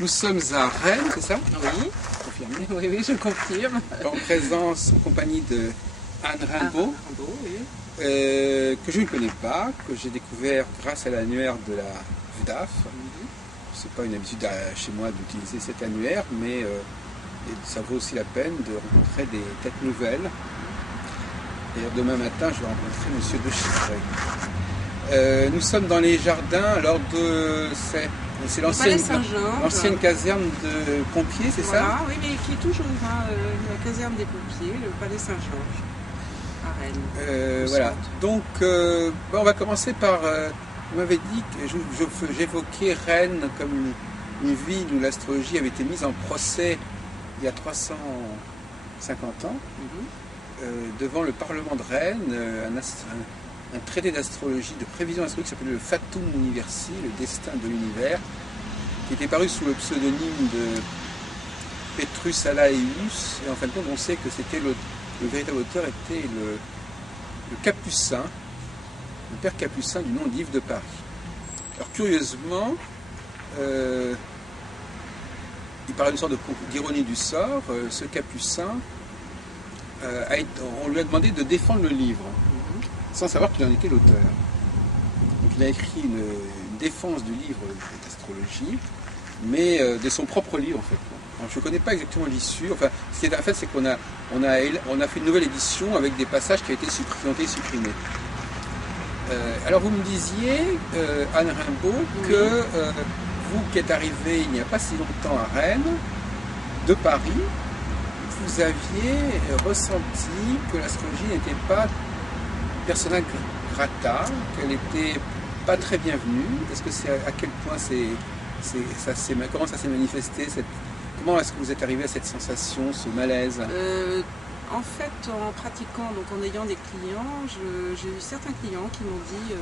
nous sommes à Rennes, c'est ça? Oui. Confirmé. Oui, oui, je confirme. En présence, en compagnie de Anne Rimbaud, Oui. que je ne connais pas, que j'ai découvert grâce à l'annuaire de la VDAF. C'est pas une habitude chez moi d'utiliser cet annuaire, mais ça vaut aussi la peine de rencontrer des têtes nouvelles. D'ailleurs, demain matin, je vais rencontrer Monsieur de Chiffrey. Nous sommes dans les jardins, alors c'est l'ancienne caserne de pompiers, c'est ça? Oui, mais qui est toujours la caserne des pompiers, le palais Saint-Georges, à Rennes. Voilà. Donc, on va commencer par. Vous m'avez dit que j'évoquais Rennes comme une ville où l'astrologie avait été mise en procès il y a 350 ans, devant le Parlement de Rennes, un traité d'astrologie, de prévision astrologique qui s'appelait le Fatum Universi, le destin de l'univers, qui était paru sous le pseudonyme de Petrus Alaeus, et en fin de compte on sait que c'était le véritable auteur était le Capucin, le père Capucin du nom d'Yves de Paris. Alors curieusement, il parlait d'une sorte d'ironie du sort. Ce Capucin, on lui a demandé de défendre le livre, sans savoir qu'il en était l'auteur. Donc il a écrit une défense du livre d'astrologie, mais de son propre livre en fait. Alors, je ne connais pas exactement l'issue. Enfin, ce qui est en fait, c'est qu'on a fait une nouvelle édition avec des passages qui ont été supprimés. Alors vous me disiez, Anne Rimbaud, que vous qui êtes arrivée il n'y a pas si longtemps à Rennes, de Paris, vous aviez ressenti que l'astrologie n'était pas persona grata, qu'elle n'était pas très bienvenue. Est-ce que c'est à quel point comment ça s'est manifesté comment est-ce que vous êtes arrivé à cette sensation, ce malaise? En fait, en pratiquant, donc en ayant des clients, j'ai eu certains clients qui m'ont dit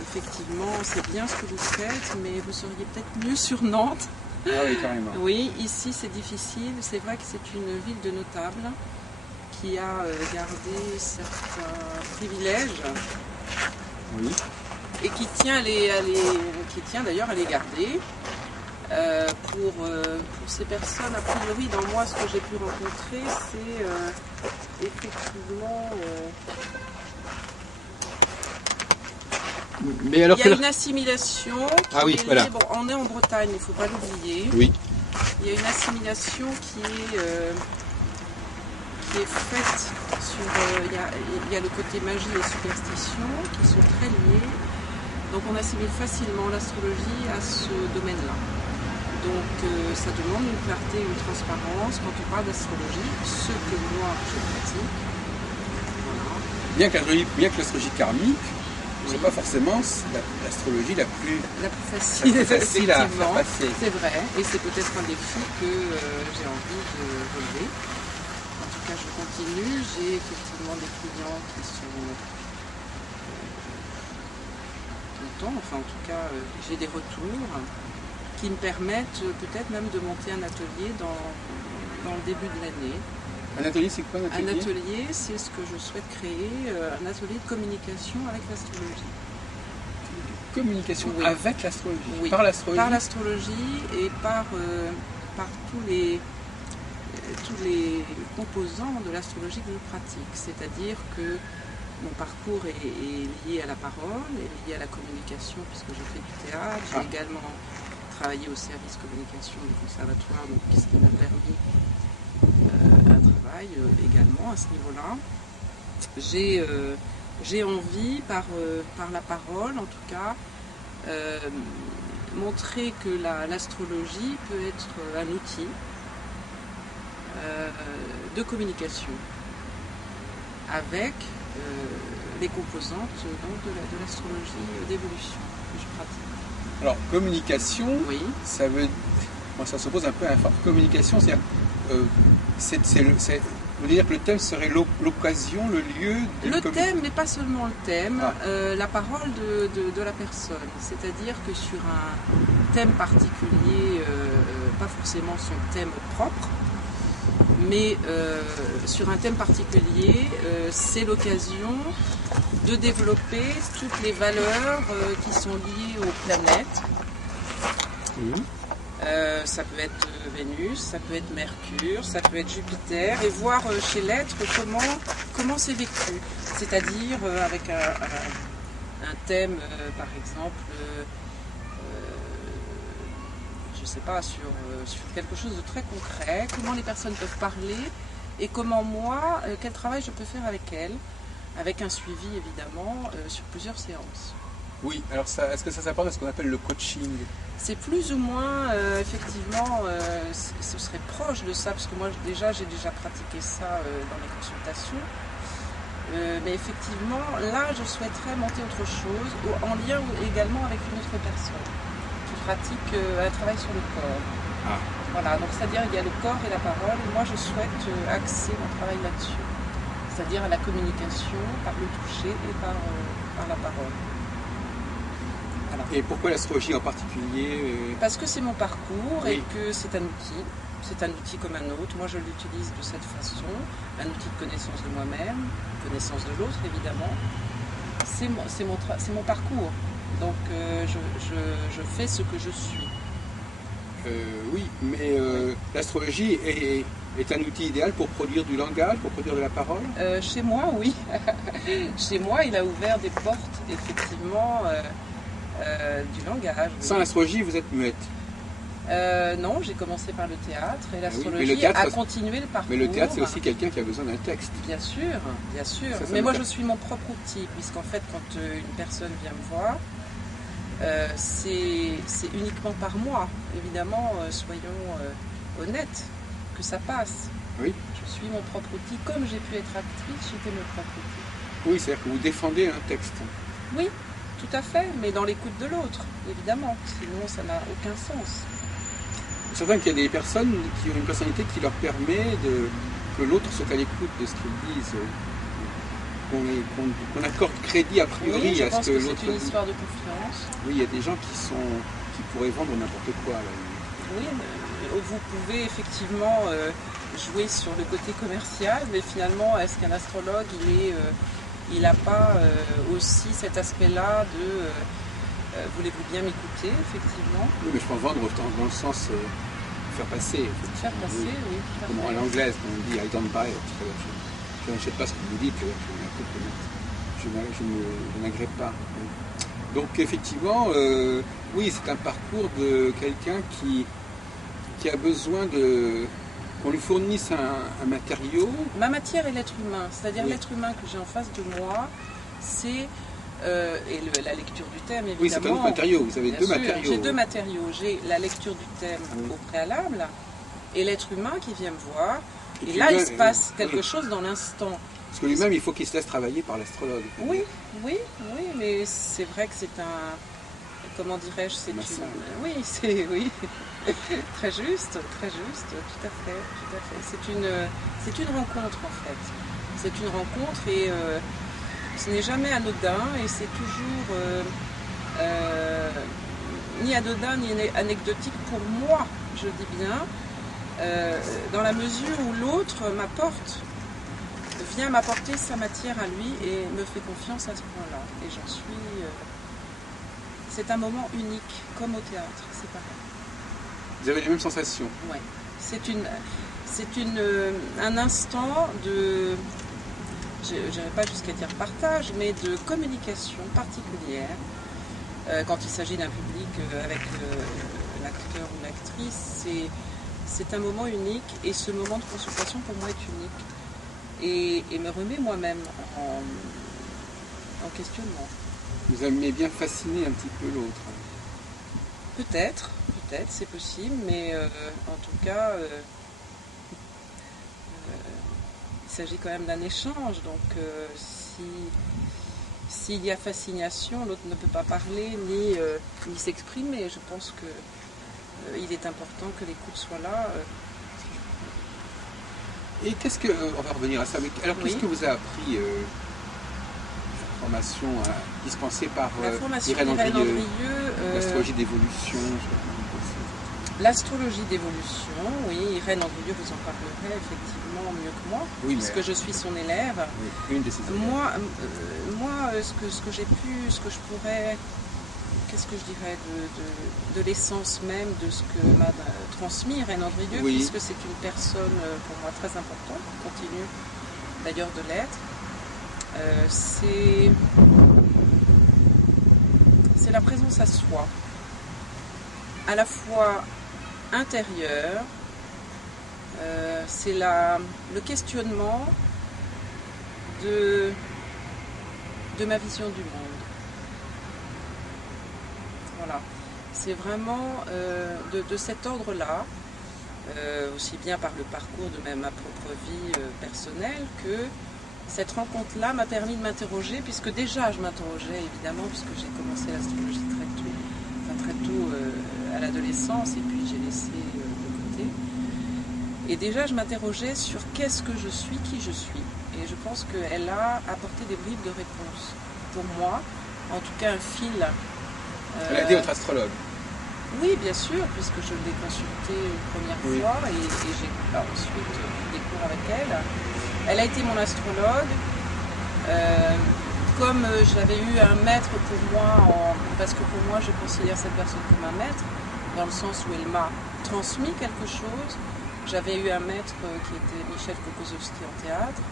effectivement, c'est bien ce que vous faites, mais vous seriez peut-être mieux sur Nantes. Ah oui, carrément. Oui, ici c'est difficile. C'est vrai que c'est une ville de notables qui a gardé certains privilèges. Oui. Et qui tient d'ailleurs à les garder. Pour ces personnes, a priori, dans moi, ce que j'ai pu rencontrer, c'est effectivement... Mais alors il y a une assimilation qui voilà. Bon, on est en Bretagne, il ne faut pas l'oublier. Oui. Il y a une assimilation qui est faite sur... il y a le côté magie et superstition qui sont très liés. Donc on assimile facilement l'astrologie à ce domaine-là. Donc ça demande une clarté, une transparence quand on parle d'astrologie, ce que moi je pratique. Voilà. Bien que l'astrologie karmique, c'est pas forcément l'astrologie la plus facile à passer. C'est vrai, et c'est peut-être un défi que j'ai envie de relever. En tout cas, je continue. J'ai effectivement des clients qui sont contents, enfin en tout cas, j'ai des retours qui me permettent peut-être même de monter un atelier dans le début de l'année. Un atelier, c'est quoi un atelier? Un atelier, c'est ce que je souhaite créer, un atelier de communication avec l'astrologie. Communication avec l'astrologie? Oui, par l'astrologie? Par l'astrologie et par tous les composants de l'astrologie que je pratique. C'est-à-dire que mon parcours est lié à la parole, est lié à la communication, puisque je fais du théâtre. J'ai également travaillé au service communication du conservatoire, donc ce qui m'a permis un travail également à ce niveau-là. J'ai envie, par la parole en tout cas, montrer que l'astrologie peut être un outil de communication avec les composantes donc, de l'astrologie d'évolution que je pratique. Alors, communication, ça veut... Moi, ça s'oppose un peu à communication, c'est-à-dire... vous voulez dire que le thème serait l'occasion, le lieu de... Le thème, mais pas seulement le thème, la parole de la personne. C'est-à-dire que sur un thème particulier, pas forcément son thème propre, mais sur un thème particulier, c'est l'occasion de développer toutes les valeurs qui sont liées aux planètes. Ça peut être Vénus, ça peut être Mercure, ça peut être Jupiter, et voir chez l'être comment c'est vécu. C'est-à-dire avec un thème, par exemple, je ne sais pas, sur quelque chose de très concret, comment les personnes peuvent parler, et comment moi, quel travail je peux faire avec elles, avec un suivi évidemment, sur plusieurs séances. Oui, alors est-ce que ça s'apporte à ce qu'on appelle le coaching? C'est plus ou moins, effectivement, ce serait proche de ça, parce que moi j'ai déjà pratiqué ça dans mes consultations. Mais effectivement, là je souhaiterais monter autre chose, en lien également avec une autre personne qui pratique un travail sur le corps. Ah. Voilà, donc c'est-à-dire il y a le corps et la parole, et moi je souhaite axer mon travail là-dessus. C'est-à-dire à la communication par le toucher et par la parole. Voilà. Et pourquoi l'astrologie en particulier? Parce que c'est mon parcours, oui. Et que c'est un outil. C'est un outil comme un autre. Moi, je l'utilise de cette façon. Un outil de connaissance de moi-même, connaissance de l'autre, évidemment. C'est mon parcours. Donc, je fais ce que je suis. Oui, mais l'astrologie est un outil idéal pour produire du langage, pour produire de la parole? Chez moi, oui. Chez moi, il a ouvert des portes, effectivement, du langage. Sans l'astrologie, vous êtes muette? Non, j'ai commencé par le théâtre, et l'astrologie oui, a continué le parcours. Mais le théâtre, c'est aussi quelqu'un qui a besoin d'un texte. Bien sûr, bien sûr. Ça mais moi, je suis mon propre outil, puisqu'en fait, quand une personne vient me voir, c'est uniquement par moi. Évidemment, soyons honnêtes, que ça passe. Oui. Je suis mon propre outil. Comme j'ai pu être actrice, j'étais mon propre outil. Oui, c'est-à-dire que vous défendez un texte. Oui, tout à fait, mais dans l'écoute de l'autre, évidemment. Sinon, ça n'a aucun sens. C'est certain qu'il y a des personnes qui ont une personnalité qui leur permet que l'autre soit à l'écoute de ce qu'ils disent. Qu'on accorde crédit a priori oui, à ce que l'autre dit. C'est une histoire de confiance. Oui, il y a des gens qui pourraient vendre n'importe quoi. Là. Oui, vous pouvez effectivement jouer sur le côté commercial, mais finalement, est-ce qu'un astrologue, il n'a pas aussi cet aspect-là de voulez-vous bien m'écouter, effectivement? Oui, mais je pense vendre dans le sens faire passer. Faire passer, oui. Comme à l'anglaise, on dit I don't buy it. Je n'achète pas ce que vous dites, je n'agrée pas. Donc effectivement, oui, c'est un parcours de quelqu'un qui a besoin qu'on lui fournisse un matériau. Ma matière est l'être humain, c'est-à-dire oui. L'être humain que j'ai en face de moi, c'est la lecture du thème, évidemment. Oui, c'est un autre matériau, vous avez deux matériaux. J'ai deux matériaux, j'ai la lecture du thème au préalable et l'être humain qui vient me voir. Et là, il se passe quelque chose dans l'instant. Parce que lui-même, il faut qu'il se laisse travailler par l'astrologue. Oui, mais c'est vrai que c'est un... Comment dirais-je, c'est une... Oui, oui. Très juste, tout à fait. C'est une rencontre, en fait. C'est une rencontre et ce n'est jamais anodin et c'est toujours ni anodin ni anecdotique pour moi, je dis bien. Dans la mesure où l'autre vient m'apporter sa matière à lui et me fait confiance à ce point-là. Et j'en suis... c'est un moment unique, comme au théâtre, c'est pareil. Vous avez les mêmes sensations? Oui. C'est un instant de... Je n'irai pas jusqu'à dire partage, mais de communication particulière. Quand il s'agit d'un public avec l'acteur ou l'actrice, c'est un moment unique et ce moment de consultation pour moi est unique et me remet moi-même en questionnement. Vous aimez bien fasciner un petit peu l'autre? Peut-être, c'est possible, mais en tout cas, il s'agit quand même d'un échange, donc s'il y a fascination, l'autre ne peut pas parler ni s'exprimer. Je pense que il est important que l'écoute soit là. Et on va revenir à ça, alors qu'est-ce que vous a appris la formation dispensée par Irène Andrieux, l'astrologie d'évolution? L'astrologie d'évolution, oui, Irène Andrieux vous en parlerait effectivement mieux que moi, puisque je suis son élève. Oui, une de ses élèves. Moi, ce que je pourrais qu'est-ce que je dirais, de l'essence même de ce que m'a transmis Irène Andrieux, Oui. puisque c'est une personne pour moi très importante, continue d'ailleurs de l'être. C'est la présence à soi, à la fois intérieure, c'est le questionnement de ma vision du monde. Voilà, c'est vraiment de cet ordre-là, aussi bien par le parcours de ma propre vie personnelle que cette rencontre-là m'a permis de m'interroger, puisque déjà je m'interrogeais évidemment, puisque j'ai commencé l'astrologie très tôt à l'adolescence, et puis j'ai laissé de côté. Et déjà je m'interrogeais sur qu'est-ce que je suis, qui je suis. Et je pense qu'elle a apporté des bribes de réponse. Pour moi, en tout cas un fil. Elle a été votre astrologue. Oui, bien sûr, puisque je l'ai consultée une première fois et j'ai ensuite pris des cours avec elle. Elle a été mon astrologue. Comme j'avais eu un maître pour moi, parce que pour moi je considère cette personne comme un maître, dans le sens où elle m'a transmis quelque chose. J'avais eu un maître qui était Michel Kokozowski en théâtre.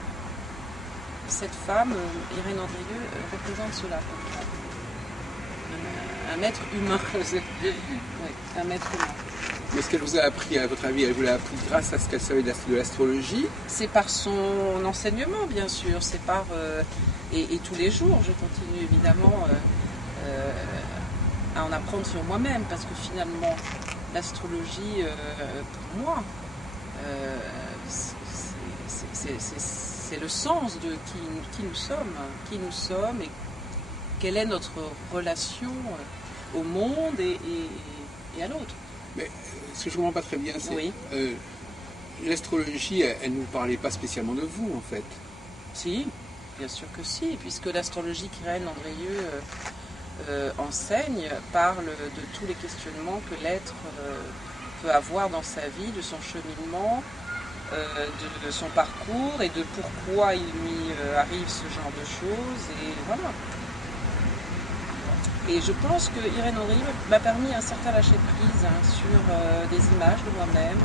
Cette femme, Irène Andrieux, représente cela pour moi. Un maître humain. Oui, un maître humain. Mais ce qu'elle vous a appris, à votre avis, elle vous l'a appris grâce à ce qu'elle savait de l'astrologie? C'est par son enseignement, bien sûr. C'est par et tous les jours, je continue évidemment à en apprendre sur moi-même, parce que finalement, l'astrologie, pour moi, c'est le sens de qui nous sommes et quelle est notre relation au monde et à l'autre. Mais ce que je ne comprends pas très bien, c'est oui. L'astrologie, elle ne vous parlait pas spécialement de vous, en fait. Si, bien sûr que si, puisque l'astrologie qu'Irène Andrieux enseigne parle de tous les questionnements que l'être peut avoir dans sa vie, de son cheminement, de son parcours et de pourquoi il lui arrive ce genre de choses, et voilà. Et je pense que Irène Andrieux m'a permis un certain lâcher-prise sur des images de moi-même,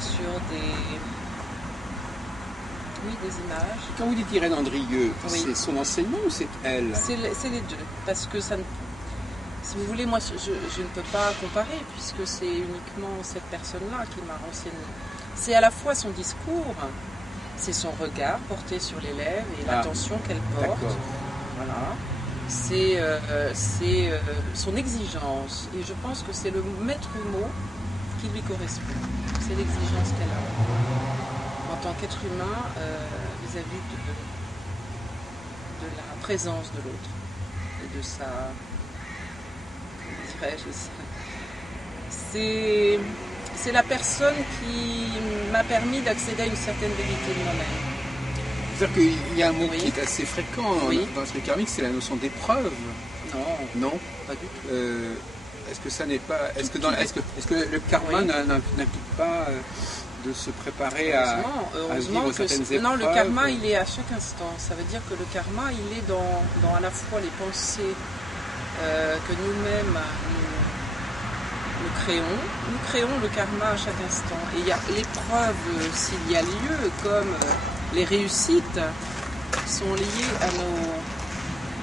sur des images. Quand vous dites Irène Andrieux, c'est son enseignement ou c'est elle? C'est les deux, parce que ça ne... Si vous voulez, moi, je ne peux pas comparer, puisque c'est uniquement cette personne-là qui m'a renseigné. C'est à la fois son discours, c'est son regard porté sur l'élève et l'attention qu'elle porte. Voilà. C'est son exigence. Et je pense que c'est le maître mot qui lui correspond. C'est l'exigence qu'elle a en tant qu'être humain vis-à-vis de la présence de l'autre et de sa... C'est la personne qui m'a permis d'accéder à une certaine vérité de moi-même. C'est-à-dire qu'il y a un mot qui est assez fréquent dans ce karmique, c'est la notion d'épreuve. Non, pas du tout. Est-ce que ça n'est pas... Est-ce que le karma n'implique pas de se préparer à vivre certaines épreuves? Non, le karma, il est à chaque instant. Ça veut dire que le karma, il est dans à la fois les pensées que nous-mêmes nous créons. Nous créons le karma à chaque instant. Et il y a l'épreuve, s'il y a lieu, comme les réussites, sont liées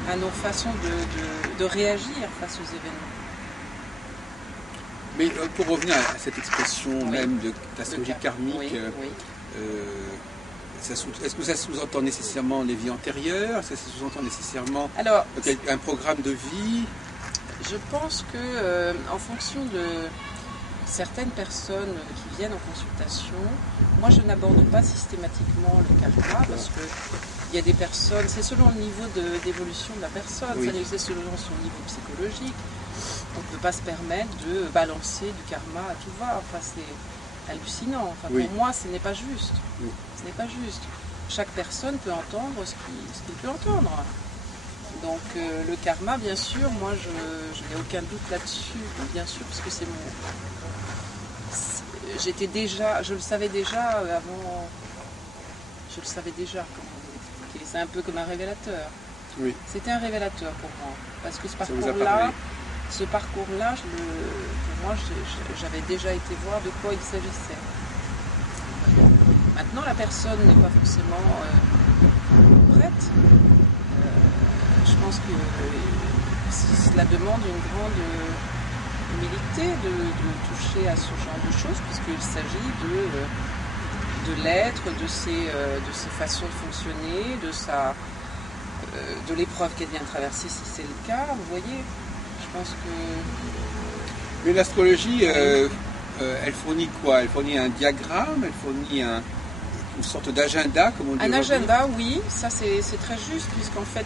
à nos façons de réagir face aux événements. Mais pour revenir à cette expression même d'astrologie karmique, est-ce que ça sous-entend nécessairement les vies antérieures? Est-ce que ça sous-entend nécessairement un programme de vie? Je pense que en fonction de certaines personnes qui viennent en consultation, moi je n'aborde pas systématiquement le karma, parce que il y a des personnes, c'est selon le niveau d'évolution de la personne, c'est selon son niveau psychologique. On ne peut pas se permettre de balancer du karma à tout va. Enfin, c'est hallucinant. Enfin, pour moi, ce n'est pas juste. Ce n'est pas juste. Chaque personne peut entendre ce qu'il peut entendre. Donc le karma, bien sûr, moi je n'ai aucun doute là-dessus, bien sûr, parce que c'est mon... je le savais déjà avant... Je le savais déjà, comment vous expliquer. C'est un peu comme un révélateur. Oui. C'était un révélateur pour moi. Parce que Ça vous a parlé. ce parcours-là, pour moi, j'avais déjà été voir de quoi il s'agissait. Maintenant, la personne n'est pas forcément prête. Je pense que cela demande une grande humilité de toucher à ce genre de choses, puisqu'il s'agit de l'être, de ses façons de fonctionner, de l'épreuve qu'elle vient de traverser, si c'est le cas. Vous voyez, je pense que... Mais l'astrologie, elle fournit quoi? Elle fournit un diagramme, elle fournit une sorte d'agenda, comme on dit. Un agenda, oui, ça c'est très juste, puisqu'en fait,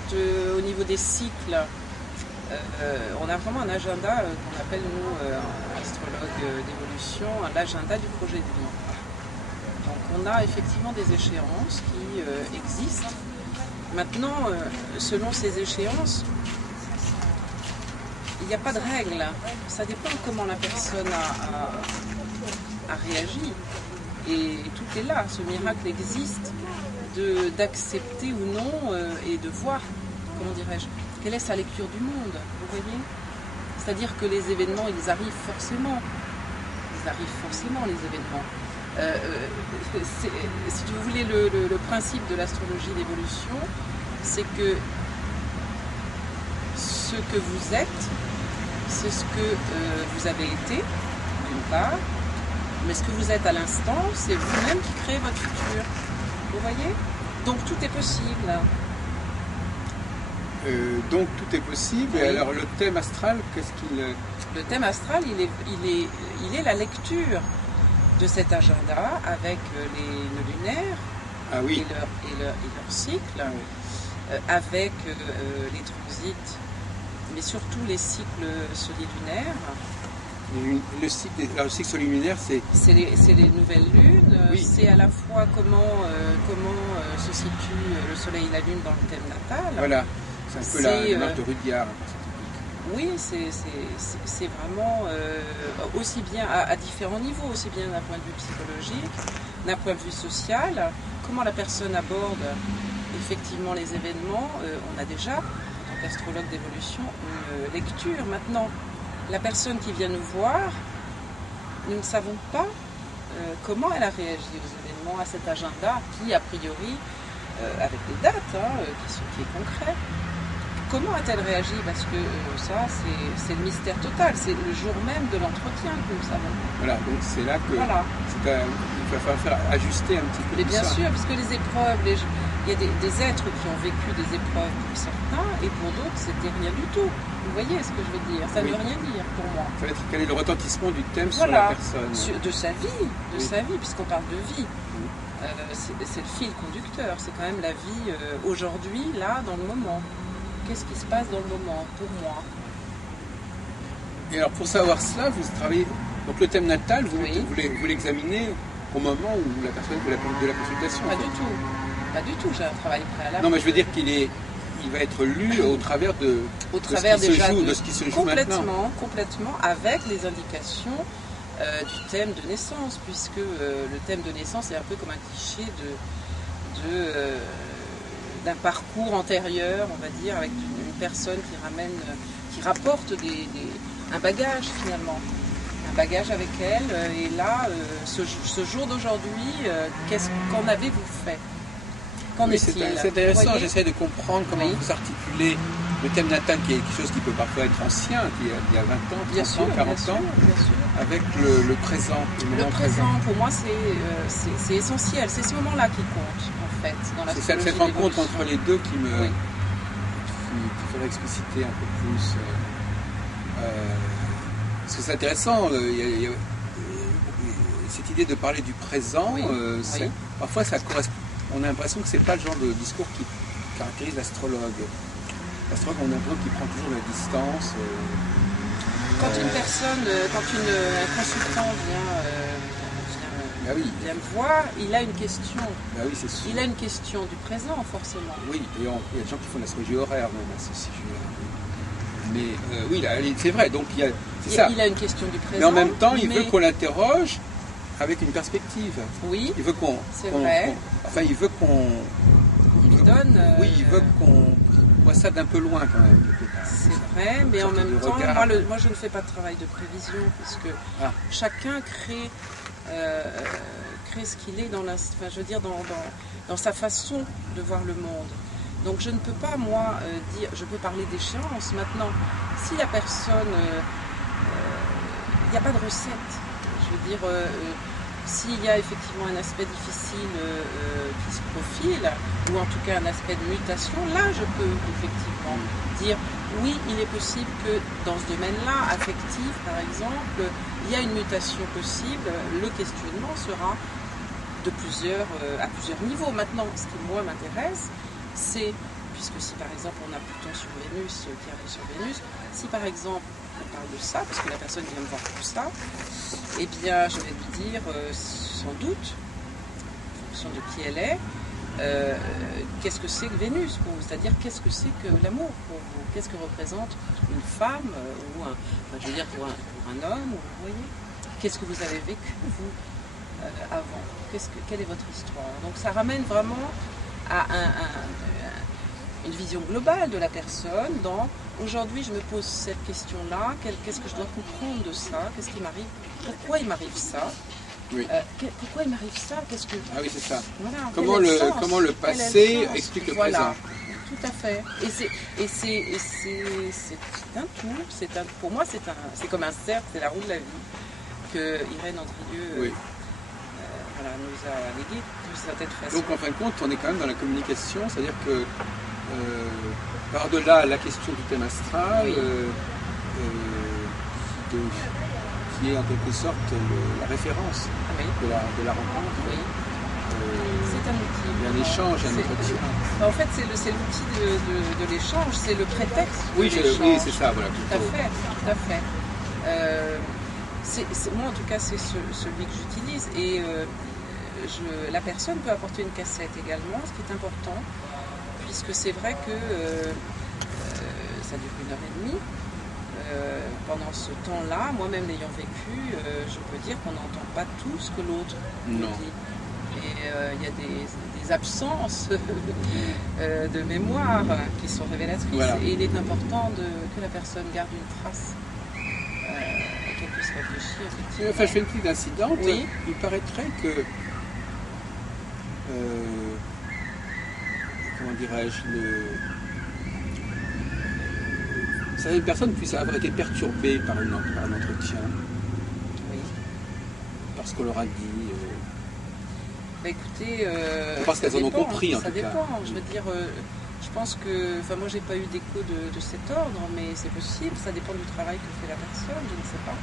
au niveau des cycles, on a vraiment un agenda qu'on appelle, nous, astrologues d'évolution, l'agenda du projet de vie. Donc on a effectivement des échéances qui existent. Maintenant, selon ces échéances, il n'y a pas de règle. Ça dépend comment la personne a réagi. Et tout est là, ce miracle existe, d'accepter ou non et de voir, comment dirais-je, quelle est sa lecture du monde, vous voyez? C'est-à-dire que les événements, ils arrivent forcément. Ils arrivent forcément, les événements. Si vous voulez, le principe de l'astrologie d'évolution, c'est que ce que vous êtes, c'est ce que vous avez été, d'une part, mais ce que vous êtes à l'instant, c'est vous-même qui créez votre futur. Vous voyez? Donc tout est possible. Donc tout est possible. Oui. Et alors le thème astral, qu'est-ce qu'il... Le thème astral, il est la lecture de cet agenda avec les lunaires oui. et leur cycle, avec les transits, mais surtout les cycles solilunaires. Le cycle solilunaire, c'est les nouvelles lunes. Oui. C'est à la fois comment se situe le soleil et la lune dans le thème natal. Voilà, c'est un peu la marche de Rudyard. Oui, c'est vraiment aussi bien à différents niveaux, aussi bien d'un point de vue psychologique, d'un point de vue social, comment la personne aborde effectivement les événements. On a déjà, en tant qu'astrologue d'évolution, une lecture. Maintenant, la personne qui vient nous voir, nous ne savons pas comment elle a réagi aux événements, à cet agenda qui, a priori, avec les dates, qui est concret. Comment a-t-elle réagi? Parce que ça, c'est le mystère total. C'est le jour même de l'entretien que nous savons. Voilà, donc c'est là que il va falloir faire ajuster un petit peu. Et bien sûr, parce que les épreuves, il y a des êtres qui ont vécu des épreuves pour certains, et pour d'autres, c'était rien du tout. Vous voyez ce que je veux dire? Ça ne veut rien dire pour moi. Ça va être quel est le retentissement du thème sur la personne? De sa vie, puisqu'on parle de vie. C'est le fil conducteur, c'est quand même la vie aujourd'hui, là, dans le moment. Qu'est-ce qui se passe dans le moment, pour moi? Et alors, pour savoir cela, vous travaillez... Donc le thème natal, vous l'examinez au moment où la personne fait de la consultation? Pas du tout. Pas du tout, j'ai un travail préalable. Non, mais je veux dire il va être lu au travers de ce qui se joue maintenant. Complètement, avec les indications du thème de naissance, puisque le thème de naissance est un peu comme un cliché d'un parcours antérieur, on va dire, avec une personne qui rapporte un bagage finalement, un bagage avec elle. Et là, ce jour d'aujourd'hui, qu'en avez-vous fait? Qu'en est-il? C'est intéressant, j'essaie de comprendre comment vous articulez le thème natal, qui est quelque chose qui peut parfois être ancien, qui il y a 20 ans, 30 ans, 40 ans, avec le présent. Le présent, pour moi, c'est essentiel. C'est ce moment-là qui compte, en fait, dans la C'est cette rencontre entre les deux qui faudrait expliciter un peu plus. Parce que c'est intéressant, il y a cette idée de parler du présent, parfois ça correspond. On a l'impression que c'est pas le genre de discours qui caractérise l'astrologue. L'astrologue, on a l'impression qu'il prend toujours la distance. Quand un consultant vient me voir, il a une question. Oui, c'est sûr. Il a une question du présent, forcément. Oui, et il y a des gens qui font l'astrologie horaire même à ce sujet-là. Mais oui, c'est vrai, donc c'est ça. Il a une question du présent. Mais en même temps, il veut qu'on l'interroge avec une perspective. Oui, il veut c'est vrai. Il veut qu'on... Il lui donne... il veut qu'on voit ça d'un peu loin quand même. C'est vrai, mais en même temps, moi je ne fais pas de travail de prévision, puisque chacun crée ce qu'il est dans sa façon de voir le monde. Donc je ne peux pas, moi, dire, je peux parler d'échéance. Maintenant, si la personne, il n'y a pas de recette. Je veux dire, s'il y a effectivement un aspect difficile qui se profile, ou en tout cas un aspect de mutation, là je peux effectivement dire oui, il est possible que dans ce domaine-là, affectif par exemple, il y a une mutation possible. Le questionnement sera à plusieurs niveaux. Maintenant, ce qui moi m'intéresse, c'est, puisque si par exemple on a Pluton sur Vénus qui arrive sur Vénus, si par exemple on parle de ça, parce que la personne vient me voir pour ça, eh bien je vais lui dire sans doute, en fonction de qui elle est, qu'est-ce que c'est que Vénus pour vous, c'est-à-dire qu'est-ce que c'est que l'amour pour vous, qu'est-ce que représente une femme ou je veux dire pour un homme, vous voyez, qu'est-ce que vous avez vécu vous avant, quelle est votre histoire. Donc ça ramène vraiment à une vision globale de la personne. Aujourd'hui je me pose cette question-là, qu'est-ce que je dois comprendre de ça, qu'est-ce qui m'arrive, pourquoi il m'arrive ça. Oui. Pourquoi il m'arrive ça? Ah oui, c'est ça. Voilà, comment le passé explique le présent. Tout à fait. Et c'est un tout. Pour moi, c'est comme un cercle, c'est la roue de la vie que Irène Andrieux nous a légué d'une certaine façon. Donc en fin de compte, on est quand même dans la communication, c'est-à-dire que par-delà la question du thème astral, qui est en quelque sorte la référence de la rencontre. Oui. C'est un outil. Il y a un échange, un entretien. En fait, c'est l'outil de l'échange, c'est le prétexte. Oui, c'est ça, voilà. Tout à fait. Moi, en tout cas, c'est celui que j'utilise. Et la personne peut apporter une cassette également, ce qui est important, puisque c'est vrai que ça dure 1h30. Pendant ce temps-là, moi-même l'ayant vécu, je peux dire qu'on n'entend pas tout ce que l'autre nous dit. Et il y a des absences de mémoire qui sont révélatrices. Voilà. Et il est important que la personne garde une trace, qu'elle puisse réfléchir. Enfin, je fais une petite incidente. Oui. Il paraîtrait que, comment dirais-je, certaines personnes puissent avoir été perturbées par un entretien. Oui. Parce qu'on leur a dit. Écoutez, parce qu'elles en ont compris en tout cas. Ça dépend. Je veux dire, je pense que, moi j'ai pas eu d'écho de cet ordre, mais c'est possible. Ça dépend du travail que fait la personne. Je ne sais pas.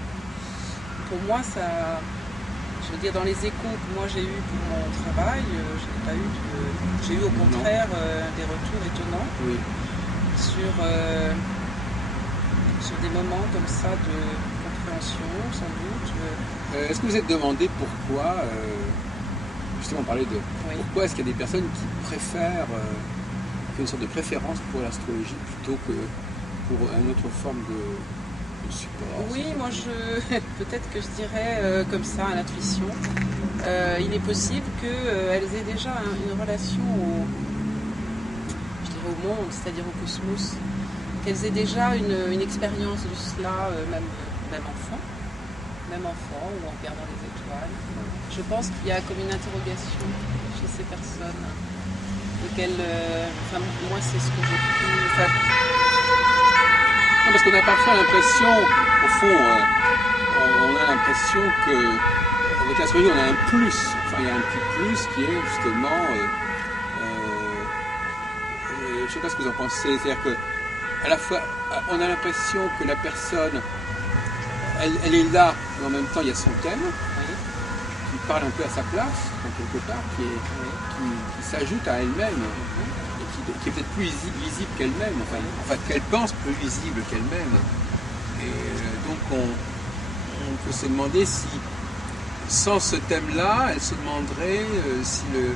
Pour moi, je veux dire, dans les échos que moi j'ai eu pour mon travail, j'ai eu au contraire des retours étonnants sur des moments comme ça de compréhension, sans doute. Est-ce que vous êtes demandé pourquoi, justement on parlait de pourquoi est-ce qu'il y a des personnes qui préfèrent, qui ont une sorte de préférence pour l'astrologie plutôt que pour une autre forme de support? Oui, moi peut-être que je dirais comme ça à l'intuition. Il est possible qu'elles aient déjà une relation au monde, c'est-à-dire au cosmos. Qu'elles aient déjà une expérience de cela, même enfant, ou en regardant les étoiles. Je pense qu'il y a comme une interrogation chez ces personnes, moi c'est ce que j'ai pu... Non, parce qu'on a parfois l'impression, au fond, on a l'impression qu'avec l'astrologie on a un plus, il y a un petit plus qui est justement, je ne sais pas ce que vous en pensez, c'est-à-dire que à la fois, on a l'impression que la personne, elle est là, mais en même temps, il y a son thème, qui parle un peu à sa place, quelque part, qui s'ajoute à elle-même, et qui est peut-être plus visible qu'elle-même, enfin qu'elle pense plus visible qu'elle-même. Et donc, on peut se demander si, sans ce thème-là, elle se demanderait si le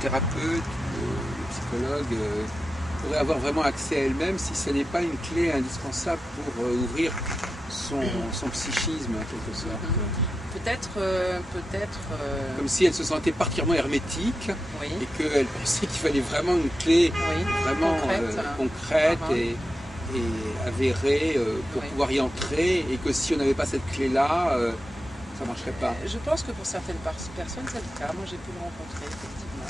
thérapeute, le psychologue, pourrait avoir vraiment accès à elle-même si ce n'est pas une clé indispensable pour ouvrir son psychisme en quelque sorte. peut-être... Comme si elle se sentait particulièrement hermétique oui. et qu'elle pensait qu'il fallait vraiment une clé vraiment concrète et avérée pour pouvoir y entrer, et que si on n'avait pas cette clé-là, ça ne marcherait pas. Je pense que pour certaines personnes, c'est le cas. Moi, j'ai pu le rencontrer, effectivement.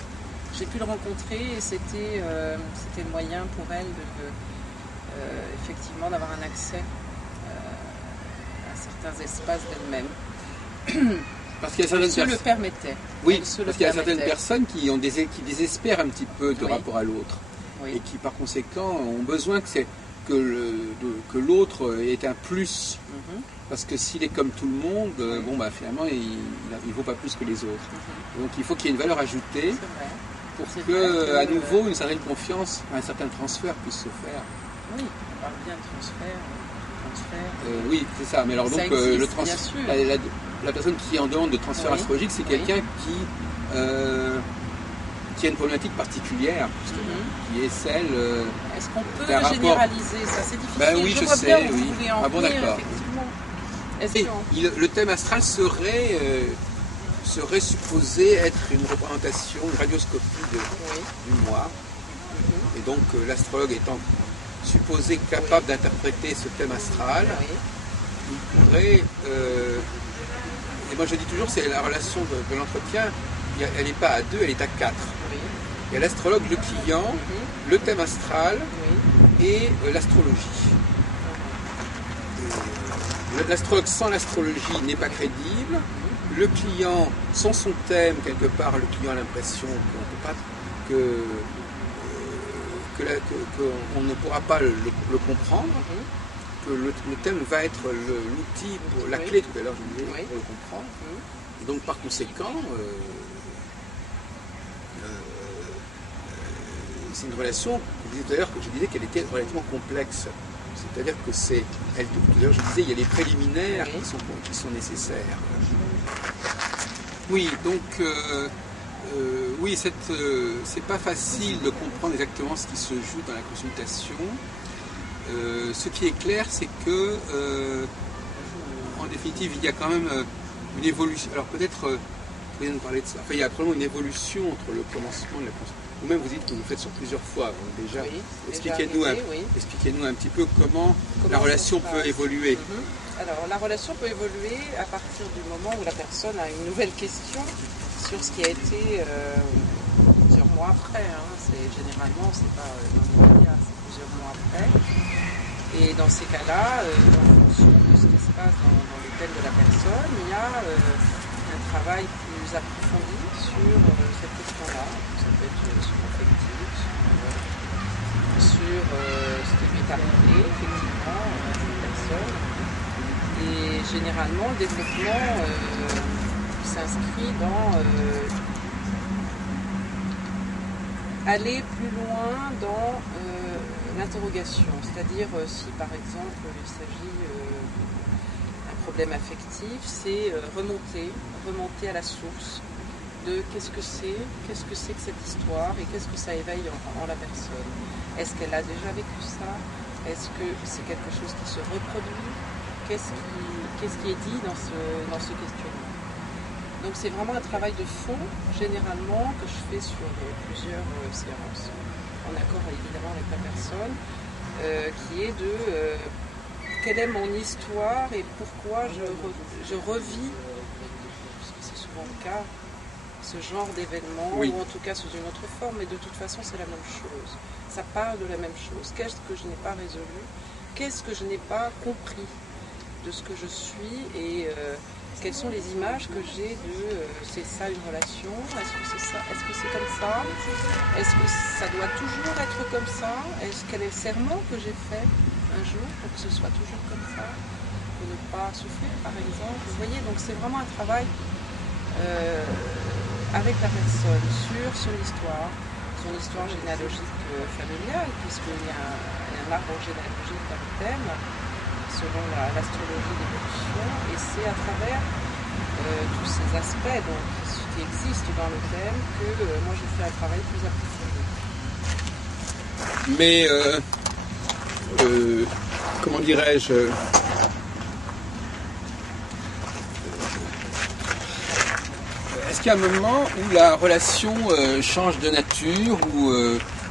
J'ai pu le rencontrer et c'était le moyen pour elle effectivement d'avoir un accès à certains espaces d'elle-même. Parce qu'il y a certaines personnes le permettaient. Oui, parce qu'il y a certaines personnes qui désespèrent un petit peu de rapport à l'autre. Oui. Et qui par conséquent ont besoin que l'autre ait un plus. Parce que s'il est comme tout le monde, finalement il ne vaut pas plus que les autres. Donc il faut qu'il y ait une valeur ajoutée pour que, à nouveau, une certaine confiance, un certain transfert puisse se faire. Oui, on parle bien de transfert. Oui, c'est ça. Mais alors donc le transfert, la personne qui est en demande de transfert astrologique, c'est quelqu'un qui a une problématique particulière, qui est celle. Est-ce qu'on peut généraliser ça? C'est difficile. Oui, je sais. Oui. Ah bon, d'accord. Le thème astral serait supposé être une représentation, une radioscopie du moi. Et donc l'astrologue étant supposé capable d'interpréter ce thème astral, il pourrait, et moi je dis toujours, c'est la relation de l'entretien, elle n'est pas à 2, elle est à 4. Il y a l'astrologue, le client, le thème astral et l'astrologie. L'astrologue sans l'astrologie n'est pas crédible. Le client sans son thème, quelque part, le client a l'impression qu'on ne pourra pas le comprendre, que le thème va être l'outil, la clé tout à l'heure, je disais, pour le comprendre. Et donc par conséquent, c'est une relation, d'ailleurs, que je disais qu'elle était relativement complexe. C'est-à-dire que tout à l'heure je disais, il y a les préliminaires qui sont nécessaires. Oui, donc c'est pas facile de comprendre exactement ce qui se joue dans la consultation. Ce qui est clair, c'est que en définitive, il y a quand même une évolution. Alors peut-être, vous vient de parler de ça. Enfin, il y a probablement une évolution entre le commencement et la consultation. Vous-même, vous dites que vous le faites sur plusieurs fois. Donc déjà, expliquez-nous un petit peu comment la relation peut évoluer. Alors, la relation peut évoluer à partir du moment où la personne a une nouvelle question sur ce qui a été plusieurs mois après. Généralement, c'est pas dans l'immédiat, c'est plusieurs mois après. Et dans ces cas-là, en fonction de ce qui se passe dans le thème de la personne, il y a un travail plus approfondi sur cette question-là. Ça peut être sur l'affectif, sur ce qui lui est arrivé, effectivement, à cette personne. Et généralement, le développement s'inscrit dans aller plus loin dans l'interrogation. C'est-à-dire, si par exemple il s'agit d'un problème affectif, c'est remonter à la source de qu'est-ce que c'est que cette histoire et qu'est-ce que ça éveille en la personne. Est-ce qu'elle a déjà vécu ça? Est-ce que c'est quelque chose qui se reproduit? Qu'est-ce qui est dit dans ce questionnement? Donc c'est vraiment un travail de fond, généralement, que je fais sur plusieurs séances, en accord évidemment avec la personne, qui est de quelle est mon histoire et pourquoi je revis, parce que c'est souvent le cas, ce genre d'événement, ou en tout cas sous une autre forme, mais de toute façon c'est la même chose. Ça parle de la même chose. Qu'est-ce que je n'ai pas résolu? Qu'est-ce que je n'ai pas compris de ce que je suis et quelles sont les images que j'ai de c'est ça une relation? Est-ce que c'est ça? Est-ce que c'est comme ça? Est-ce que ça doit toujours être comme ça? Quel est le serment que j'ai fait un jour pour que ce soit toujours comme ça? Pour ne pas souffrir, par exemple. Vous voyez, donc c'est vraiment un travail avec la personne sur son histoire généalogique familiale, puisqu'il y a un arbre généalogique dans le thème, selon l'astrologie d'évolution, et c'est à travers tous ces aspects qui existent dans le thème que moi je fais un travail plus approfondi. Mais comment dirais-je, qu'il y a un moment où la relation change de nature, ou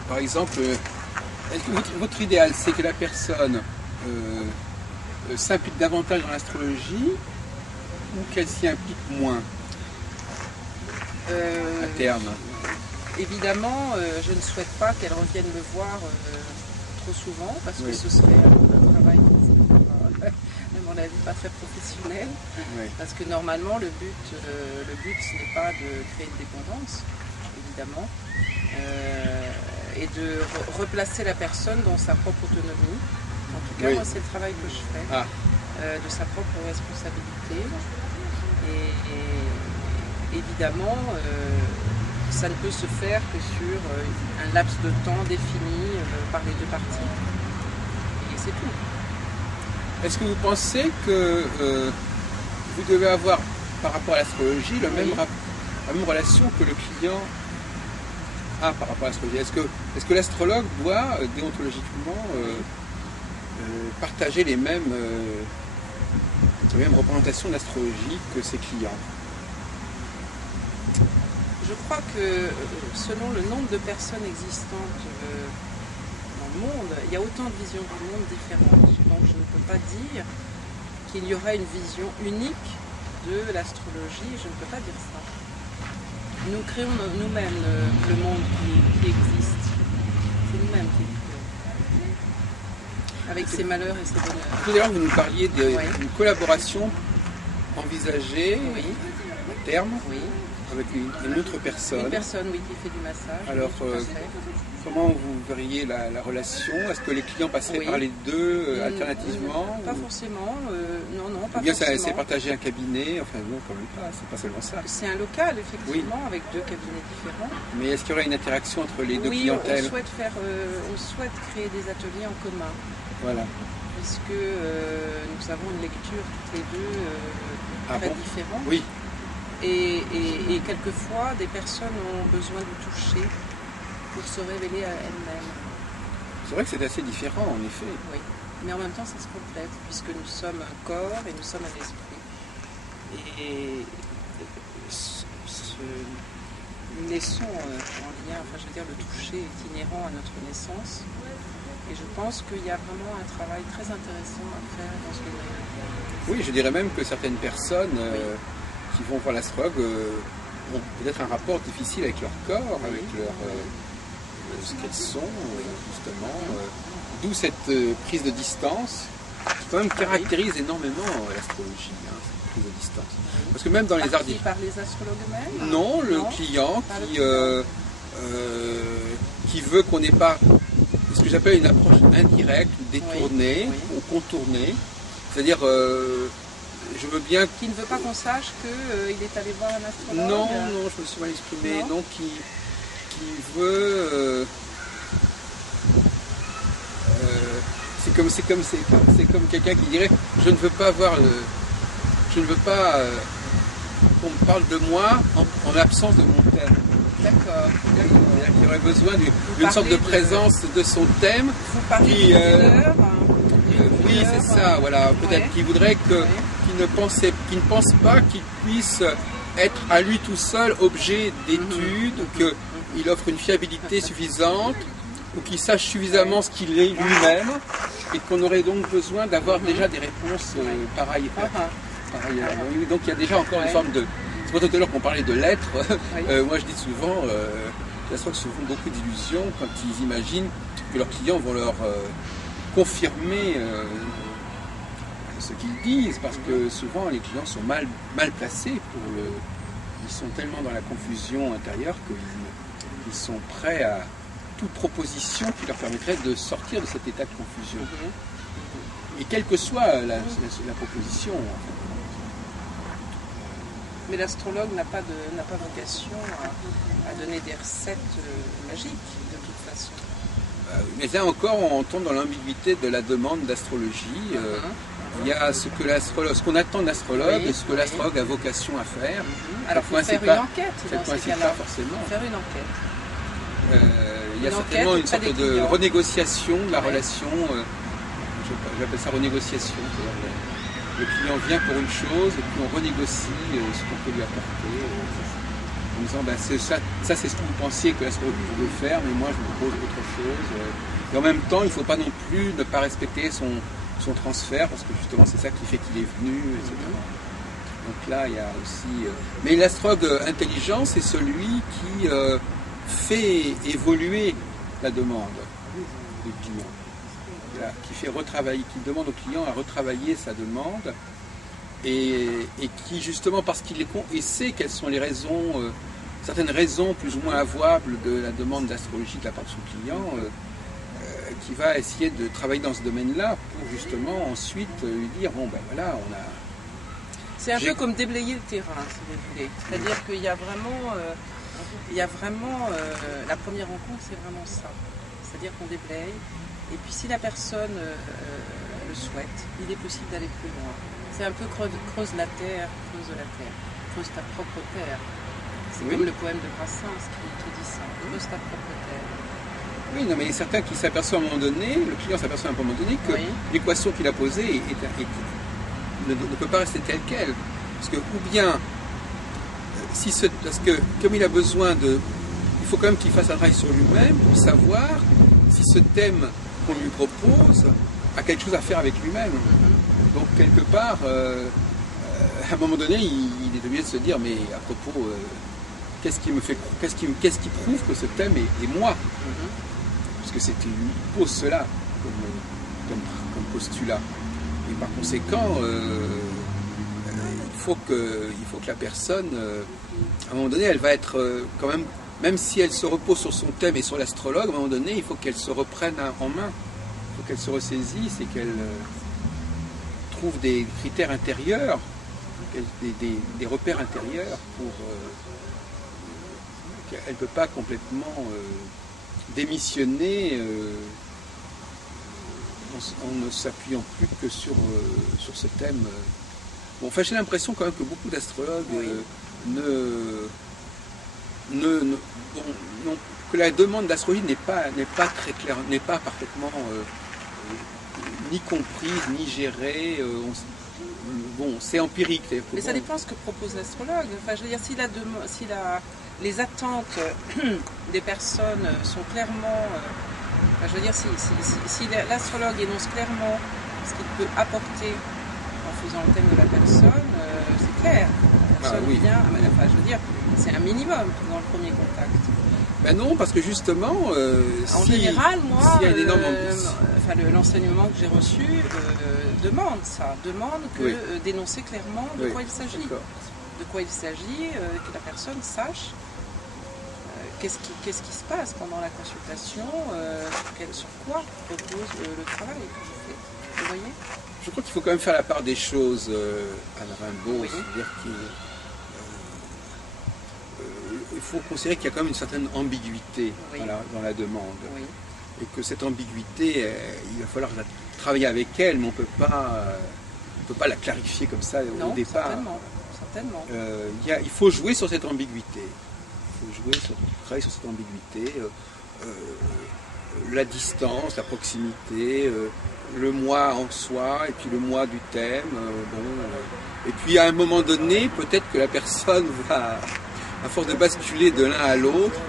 par exemple, est-ce que votre idéal, c'est que la personne s'implique davantage dans l'astrologie ou qu'elle s'y implique moins à terme? Évidemment, je ne souhaite pas qu'elle revienne me voir trop souvent, parce que ce serait un travail, à mon avis, pas très professionnel. Oui. Parce que normalement, le but ce n'est pas de créer une dépendance, évidemment, et de replacer la personne dans sa propre autonomie. En tout cas, moi, c'est le travail que je fais, de sa propre responsabilité. Et évidemment, ça ne peut se faire que sur un laps de temps défini par les deux parties. Et c'est tout. Est-ce que vous pensez que vous devez avoir, par rapport à l'astrologie, la même relation que le client a par rapport à l'astrologie? Est-ce que l'astrologue doit, déontologiquement, partager les mêmes représentations de l'astrologie que ses clients? Je crois que selon le nombre de personnes existantes dans le monde, il y a autant de visions du monde différentes. Donc je ne peux pas dire qu'il y aurait une vision unique de l'astrologie, je ne peux pas dire ça. Nous créons nous-mêmes le monde qui existe. C'est nous-mêmes qui le créons. Avec ses malheurs et ses bonheurs. Tout à l'heure, vous nous parliez d'une collaboration envisagée à terme. Avec une autre personne. Une personne, oui, qui fait du massage. Alors, comment vous verriez la relation? Est-ce que les clients passeraient par les deux alternativement? Pas forcément, non, pas bien forcément. C'est partager un cabinet, enfin non, quand même pas, c'est pas seulement ça. C'est un local, effectivement, avec deux cabinets différents. Mais est-ce qu'il y aurait une interaction entre les deux clientèles? On souhaite créer des ateliers en commun. Voilà. Puisque nous avons une lecture toutes les deux très différente. Oui. Et quelquefois, des personnes ont besoin du toucher pour se révéler à elles-mêmes. C'est vrai que c'est assez différent, en effet. Oui, mais en même temps, ça se complète, puisque nous sommes un corps et nous sommes un esprit. Et nous naissons en lien, enfin je veux dire, le toucher est inhérent à notre naissance. Et je pense qu'il y a vraiment un travail très intéressant à faire dans ce domaine. Oui, je dirais même que certaines personnes qui vont voir l'astrologue ont peut-être un rapport difficile avec leur corps, avec ce qu'elles sont, justement. D'où cette prise de distance qui quand même caractérise énormément l'astrologie, cette prise de distance. Parce que même dans les arts... Par les astrologues eux-mêmes? Non, le client qui veut qu'on n'ait pas ce que j'appelle une approche indirecte, détournée ou contournée. C'est-à-dire... je veux bien... Qui ne veut pas qu'on sache qu'il est allé voir un astrologue? Non, je me suis mal exprimé. Non, qui veut... c'est comme quelqu'un qui dirait je ne veux pas qu'on me parle de moi en absence de mon thème. D'accord. C'est-à-dire qu'il aurait besoin d'une sorte de présence de son thème. Vous parlez oui, c'est ça, voilà. Peut-être qu'il voudrait qu'il ne pense pas qu'il puisse être à lui tout seul objet d'étude, qu'il offre une fiabilité suffisante, ou qu'il sache suffisamment ce qu'il est lui-même, et qu'on aurait donc besoin d'avoir déjà des réponses pareilles. Donc il y a déjà encore une forme de... C'est pour tout à l'heure qu'on parlait de l'être. Moi je dis souvent, les astrologues se font beaucoup d'illusions quand ils imaginent que leurs clients vont leur confirmer ce qu'ils disent, parce que souvent les clients sont mal placés ils sont tellement dans la confusion intérieure qu'ils sont prêts à toute proposition qui leur permettrait de sortir de cet état de confusion. Et quelle que soit la proposition. Mais l'astrologue n'a pas vocation à donner des recettes magiques, de toute façon. Mais là encore, on tombe dans l'ambiguïté de la demande d'astrologie. Il y a ce qu'on attend de l'astrologue et ce que l'astrologue a vocation à faire. Alors, il faut faire une enquête dans ces cas-là. Forcément. Faire une enquête. Il y a certainement une sorte de renégociation de la relation. J'appelle ça renégociation. Le client vient pour une chose et puis on renégocie ce qu'on peut lui apporter. en disant ben, ça c'est ce que vous pensiez que l'astrologue pouvait faire, mais moi je vous propose autre chose. Et en même temps, il ne faut pas non plus ne pas respecter son transfert, parce que justement c'est ça qui fait qu'il est venu, etc. Donc là, il y a aussi... Mais l'astrologue intelligent, c'est celui qui fait évoluer la demande du client. Là, qui fait retravailler, qui demande au client à retravailler sa demande et qui justement parce qu'il sait quelles sont les raisons, certaines raisons plus ou moins avouables de la demande d'astrologie de la part de son client, qui va essayer de travailler dans ce domaine-là pour justement ensuite lui dire bon ben voilà on a... C'est un peu comme déblayer le terrain, si vous voulez. C'est-à-dire qu'il y a vraiment, la première rencontre, c'est vraiment ça. C'est-à-dire qu'on déblaye. Et puis si la personne le souhaite, il est possible d'aller plus loin. C'est un peu creuse la terre, creuse de la terre, creuse ta propre terre. C'est comme le poème de Brassens qui dit ça, creuse ta propre terre. Oui, non, mais il y a certains qui s'aperçoivent à un moment donné, le client s'aperçoit à un moment donné que l'équation qu'il a posée ne peut pas rester telle quelle. Parce que, ou bien, parce que comme il a besoin de... Il faut quand même qu'il fasse un travail sur lui-même pour savoir si ce thème qu'on lui propose a quelque chose à faire avec lui-même. Donc, quelque part, à un moment donné, il est obligé de se dire, mais à propos, qu'est-ce qui prouve que ce thème est moi? Parce que il pose cela comme postulat. Et par conséquent, il faut que la personne, à un moment donné, elle va être quand même si elle se repose sur son thème et sur l'astrologue, à un moment donné, il faut qu'elle se reprenne en main. Il faut qu'elle se ressaisisse et qu'elle trouve des critères intérieurs, des repères intérieurs pour... elle ne peut pas complètement démissionner en ne s'appuyant plus que sur ce thème. Bon, enfin, j'ai l'impression quand même que beaucoup d'astrologues que la demande d'astrologie n'est pas très claire, n'est pas parfaitement ni comprise, ni gérée. Bon, c'est empirique. Mais ça dépend de ce que propose l'astrologue. Enfin, je veux dire, si les attentes des personnes sont clairement... je veux dire, si l'astrologue énonce clairement ce qu'il peut apporter en faisant le thème de la personne, c'est clair. La personne vient, enfin, je veux dire, c'est un minimum dans le premier contact. Ben non, parce que justement, en général, moi, y a une énorme l'enseignement que j'ai reçu demande d'énoncer clairement de quoi il s'agit. De quoi il s'agit, que la personne sache qu'est-ce qui se passe pendant la consultation, sur quoi repose le travail que je fais. Vous voyez ? Je crois qu'il faut quand même faire la part des choses à Rimbaud, c'est-à-dire qu'il faut considérer qu'il y a quand même une certaine ambiguïté dans la demande. Oui. Et que cette ambiguïté, il va falloir travailler avec elle, mais on ne peut pas la clarifier comme ça au départ. Certainement. Il faut jouer sur cette ambiguïté. Il faut travailler sur cette ambiguïté, la distance, la proximité, le moi en soi, et puis le moi du thème. Et puis à un moment donné, peut-être que la personne va, à force de basculer de l'un à l'autre,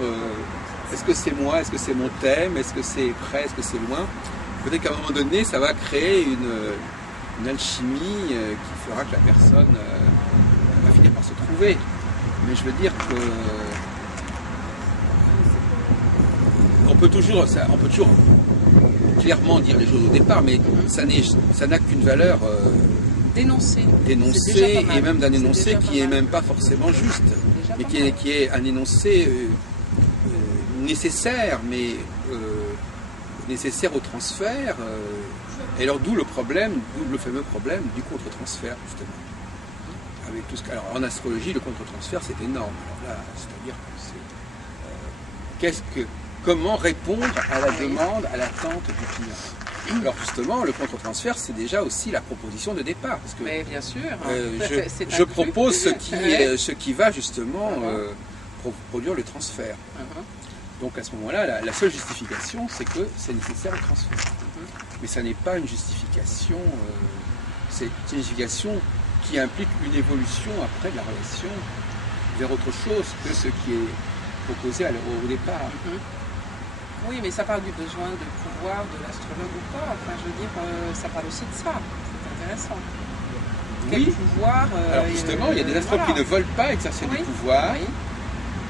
est-ce que c'est moi, est-ce que c'est mon thème, est-ce que c'est près, est-ce que c'est loin, peut-être qu'à un moment donné, ça va créer une alchimie qui fera que la personne va finir par se trouver. Mais je veux dire que on peut toujours clairement dire les choses au départ, mais ça n'a qu'une valeur d'énoncer, et même d'un énoncé qui n'est même pas forcément juste, mais qui est un énoncé nécessaire, mais nécessaire au transfert. Et alors d'où le fameux problème du contre-transfert, justement. Avec tout alors en astrologie, le contre-transfert, c'est énorme. Alors là, c'est-à-dire que comment répondre à la demande, à l'attente du client. Alors justement, le contre-transfert, c'est déjà aussi la proposition de départ. Parce que, mais bien sûr. Je propose ce qui va justement produire le transfert. Donc à ce moment-là, la seule justification, c'est que c'est nécessaire le transfert. Mais ça n'est pas une justification, c'est une justification qui implique une évolution après de la relation vers autre chose que ce qui est proposé au départ. Oui, mais ça parle du besoin de pouvoir de l'astrologue ou pas. Enfin, je veux dire, ça parle aussi de ça. C'est intéressant. Quel Oui. pouvoir Alors justement, il y a des astrologues qui ne veulent pas exercer du pouvoir. Oui.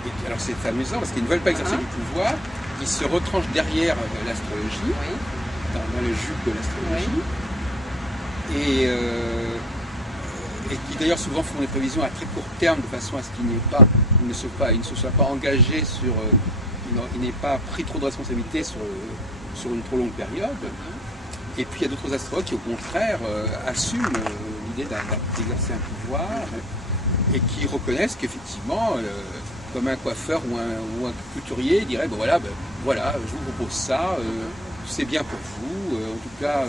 Et puis, alors c'est amusant parce qu'ils ne veulent pas exercer du pouvoir. Ils se retranchent derrière l'astrologie, dans le jus de l'astrologie. Et qui d'ailleurs souvent font des prévisions à très court terme de façon à ce qu'ils ne se soient pas engagés sur, ils n'aient pas pris trop de responsabilités sur une trop longue période. Et puis il y a d'autres astrologues qui au contraire assument l'idée d'exercer un pouvoir et qui reconnaissent qu'effectivement, comme un coiffeur ou un couturier dirait, bon voilà, je vous propose ça, c'est bien pour vous, en tout cas,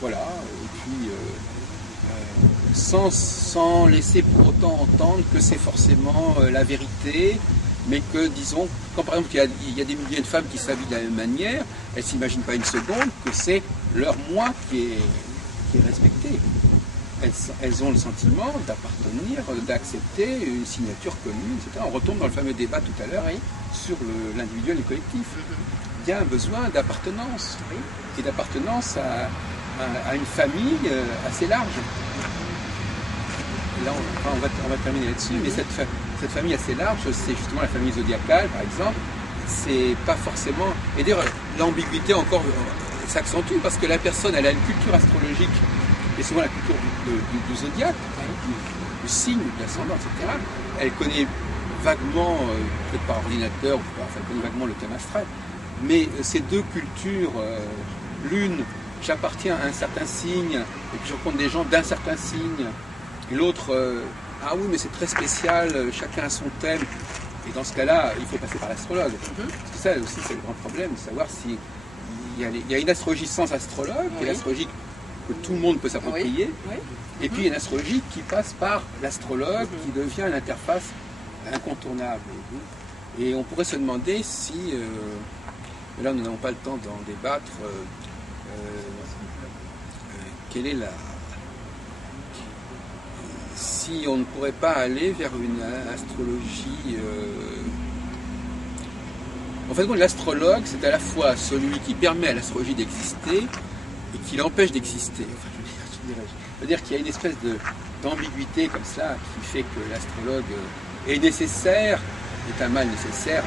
voilà, et puis sans laisser pour autant entendre que c'est forcément la vérité, mais que, disons, quand par exemple il y a des milliers de femmes qui s'habillent de la même manière, elles ne s'imaginent pas une seconde que c'est leur moi qui est respecté. Elles ont le sentiment d'appartenir, d'accepter une signature commune, etc. On retombe dans le fameux débat tout à l'heure sur l'individuel et le collectif. Il y a un besoin d'appartenance, et d'appartenance à une famille assez large. Et là, on va terminer là-dessus, mais cette famille assez large, c'est justement la famille zodiacale, par exemple. C'est pas forcément... Et d'ailleurs, l'ambiguïté encore s'accentue, parce que la personne, elle a une culture astrologique, et souvent la culture du zodiaque, du signe, de l'ascendant, etc. Elle connaît vaguement, peut-être par ordinateur, elle connaît vaguement le thème astral, mais ces deux cultures, l'une, j'appartiens à un certain signe, et puis je rencontre des gens d'un certain signe, et l'autre, ah oui, mais c'est très spécial, chacun a son thème. Et dans ce cas-là, il faut passer par l'astrologue. Parce que ça aussi, c'est le grand problème, de savoir s'il y a une astrologie sans astrologue, qui est l'astrologie que tout le monde peut s'approprier, et puis il y a une astrologie qui passe par l'astrologue, qui devient l'interface incontournable. Et on pourrait se demander si, là nous n'avons pas le temps d'en débattre, quelle est si on ne pourrait pas aller vers une astrologie... En fait, l'astrologue, c'est à la fois celui qui permet à l'astrologie d'exister et qui l'empêche d'exister. Enfin, je veux dire qu'il y a une espèce d'ambiguïté comme ça qui fait que l'astrologue est nécessaire, est un mal nécessaire,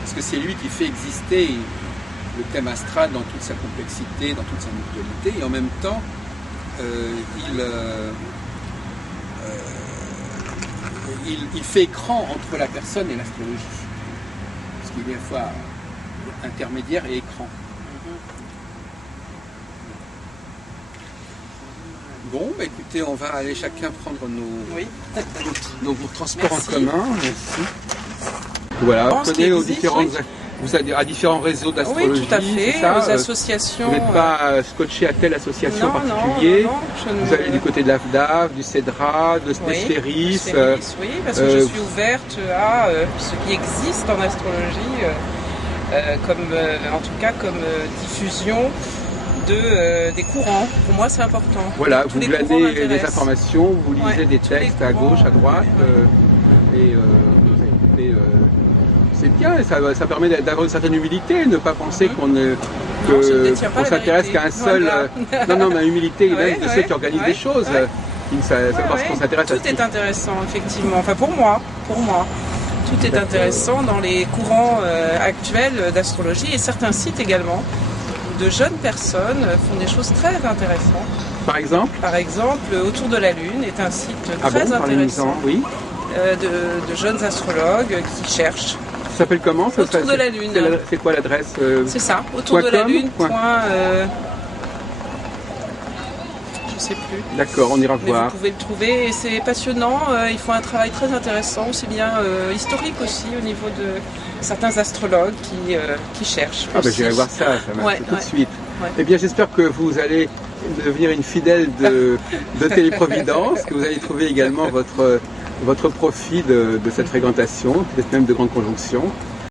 parce que c'est lui qui fait exister le thème astral dans toute sa complexité, dans toute sa mutualité, et en même temps, il fait écran entre la personne et l'astrologie. Parce qu'il est à la fois intermédiaire et écran. Bon, bah écoutez, on va aller chacun prendre nos transports en commun. Merci. Voilà, vous connaissez aux différentes... Vous avez à différents réseaux d'astrologie. Oui, tout à fait, aux associations. Vous n'êtes pas scotché à telle association particulière. Non, vous allez du côté de l'AFDAF, du CEDRA, de Spésphéris. Oui, parce que je suis ouverte à ce qui existe en astrologie, en tout cas comme diffusion des courants. Pour moi, c'est important. Voilà, vous glanez des informations, vous lisez des textes à gauche, à droite, c'est bien, ça permet d'avoir une certaine humilité, ne pas penser qu'on s'intéresse qu'à un seul... Voilà. Non, mais humilité même de ceux qui organisent des choses, parce qu'on s'intéresse à... Tout est intéressant, effectivement. Enfin, pour moi. Tout est intéressant dans les courants actuels d'astrologie et certains sites également. De jeunes personnes font des choses très intéressantes. Par exemple, Autour de la Lune est un site très intéressant. Oui. De jeunes astrologues qui cherchent. Ça s'appelle comment ça, Autour de la Lune. C'est quoi l'adresse C'est ça, autour de la Lune. Je ne sais plus. D'accord, on ira voir. Vous pouvez le trouver et c'est passionnant. Ils font un travail très intéressant, aussi bien historique aussi au niveau de certains astrologues qui cherchent. J'irai voir ça marche tout de suite. Ouais. Eh bien, j'espère que vous allez devenir une fidèle de Téléprovidence, que vous allez trouver également votre profit de cette fréquentation, peut-être même de grandes conjonctions.